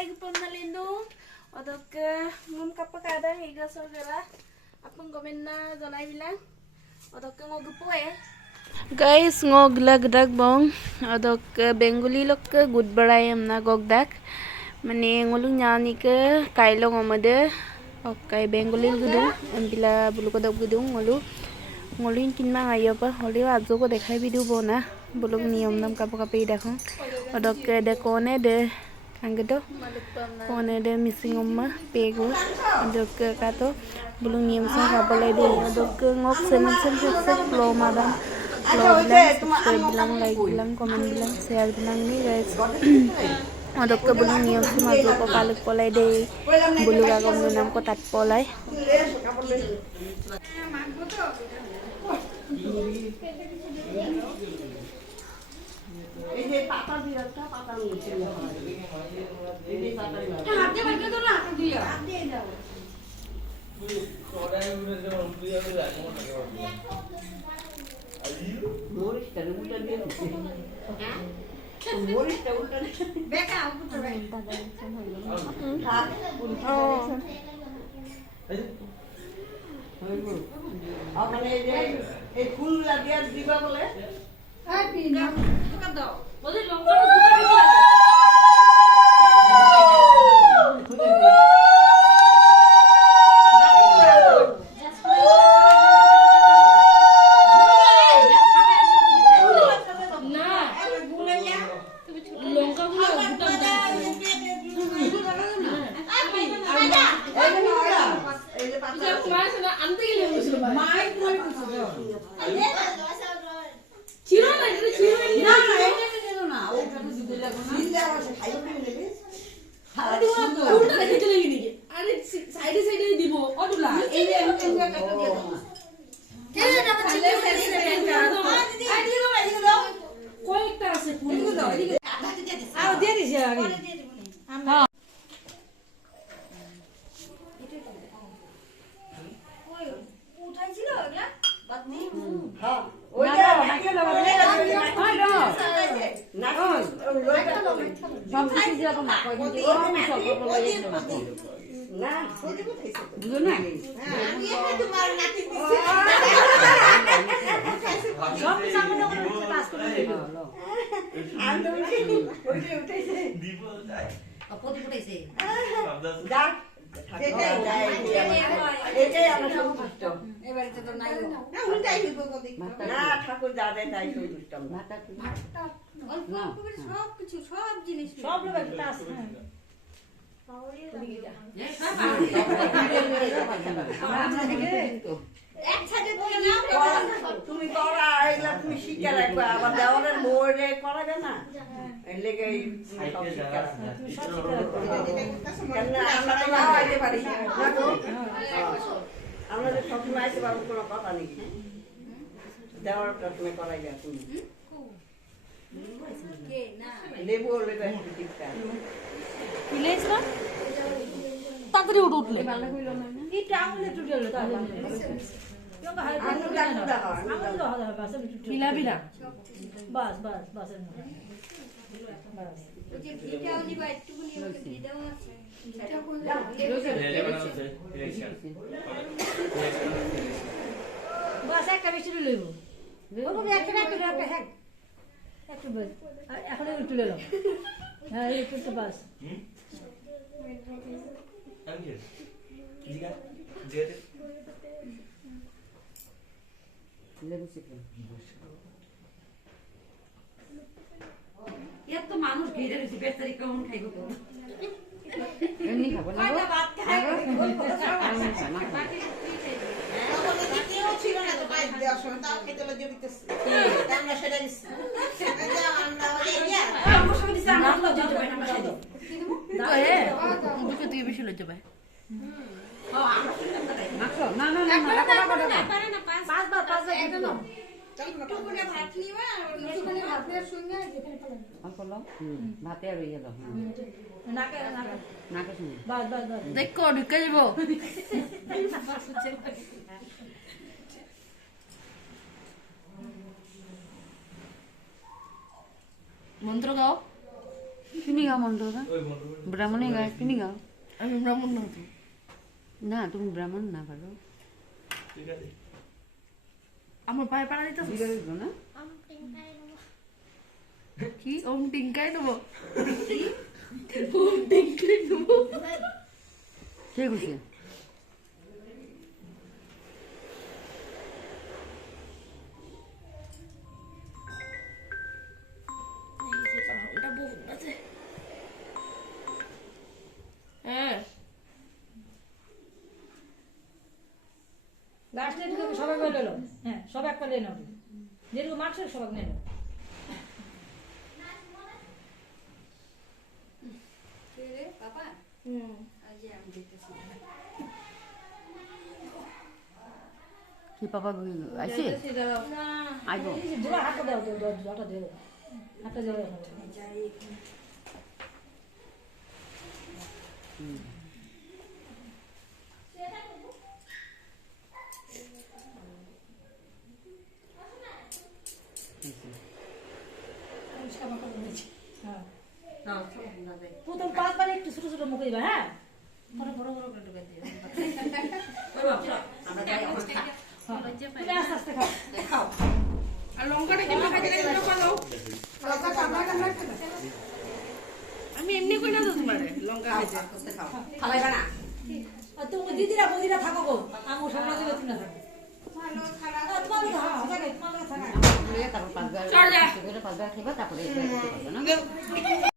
lagi pemelindung untuk ngungkap keadaan hingga saudara apa komentar zonai bilang untuk ngogupo ya guys ngoglag dag bong untuk bengali lok good baray amna gogdak mane ngulung nyani ke kailo ngomade okai bengali gudung ambila bulu kodok gudung ngulung kinma ayo pa holi ajo ko dekhai video bona buluk niyam nam kapo kape dakho odok de kone de angdo kone de missing umma pego odok kato buluk niyam sa kapalai de odok ngok senam sen flow madam flow bilang bilang like bilang komen bilang share bilang ni guys odok buluk niyam sa majo ko kaluk polai de buluk agam nam ko tat polai এই পাতা দিয়ে একটা পাতা নিচে এই পাতা হাতে বাইকে তো না হাতে দিয়ে দাও মোরিশটা উল্টা দিয়ে হ্যাঁ মোরিশটা উল্টা বেকা উল্টা দাদা থাক উল্টা মানে এই ফুলগুলা দিয়ে দিবা বলে হ্যাঁ পিনা তোকা দাও বলি লঙ্কাটা ঠাকুর যা দেয় তাই সন্তুষ্ট সব কিছু সব জিনিস সব লোক একটা আছে তুমি করা এগুলা তুমি শিখে রাখবা আবার দেওয়ালের মোড়ে করাবে না এর লেগে আমরা যে সবসময় আসতে পারবো কোনো কথা নেই দেওয়ারটা তুমি করাই যা তুমি লেবু লেবু ঠিকটা পিলেছ না তাড়াতাড়ি উঠলে এই টাউনে টুটল পিলাবি না বাস বাস বাস বাস একটা বেশি লইব এখন তুলে নাও হ্যাঁ একটু বাস এত মানুষ ঘিরে রয়েছে বেচারি কেমন খাইব এমনি খাবো না ছিল না তো পাইপ দেওয়ার সময় তাও খেতে লজ্জা দিতেছে আমরা সেটা দিচ্ছি দুটো থেকে বেশি লজ্জা পায় ভাতে আর ইয়ে দাও দেখো ঢুকে যাব মন্ত্র গাও তুমি গাও মন্ত্র না ব্রাহ্মণে গায় তুমি গাও আমি ব্রাহ্মণ না তো। না তুমি ব্রাহ্মণ না পারো আমার পায়ে পাড়া দিতে দিবে না কি ওম টিঙ্কাই দেবো ওম টিঙ্কাই দেবো কে কইছে ওটা বহুত আছে হ্যাঁ লাস্টে দিকে সবাই বলে এলো হ্যাঁ সব এক পালে নাও যেটুকু মার্কস সবাই নেন কি পাপা আইছে আইব দুটো হাতটা দাও হাতটা দেও হাতটা দেও হ্যাঁ প্রথম পাঁচবার একটু ছোট ছোট মুখে দিবা হ্যাঁ বড় বড় বড় করে ঢুকে দিও তুমি আস্তে আস্তে খাও আর লঙ্কাটা কেমন খাইতে লাগে পালো আমি এমনি কই না তো তোমার লঙ্কা খাইতে খালাইবা না আর তুমি দিদিরা বদিরা থাকো গো আমু সামনে দিলে তুমি না থাকো ভালো খালা তোমার হ্যাঁ তোমার থাকা তারপর পাঁচবার চল যা। পাঁচবার খাইবা তারপরে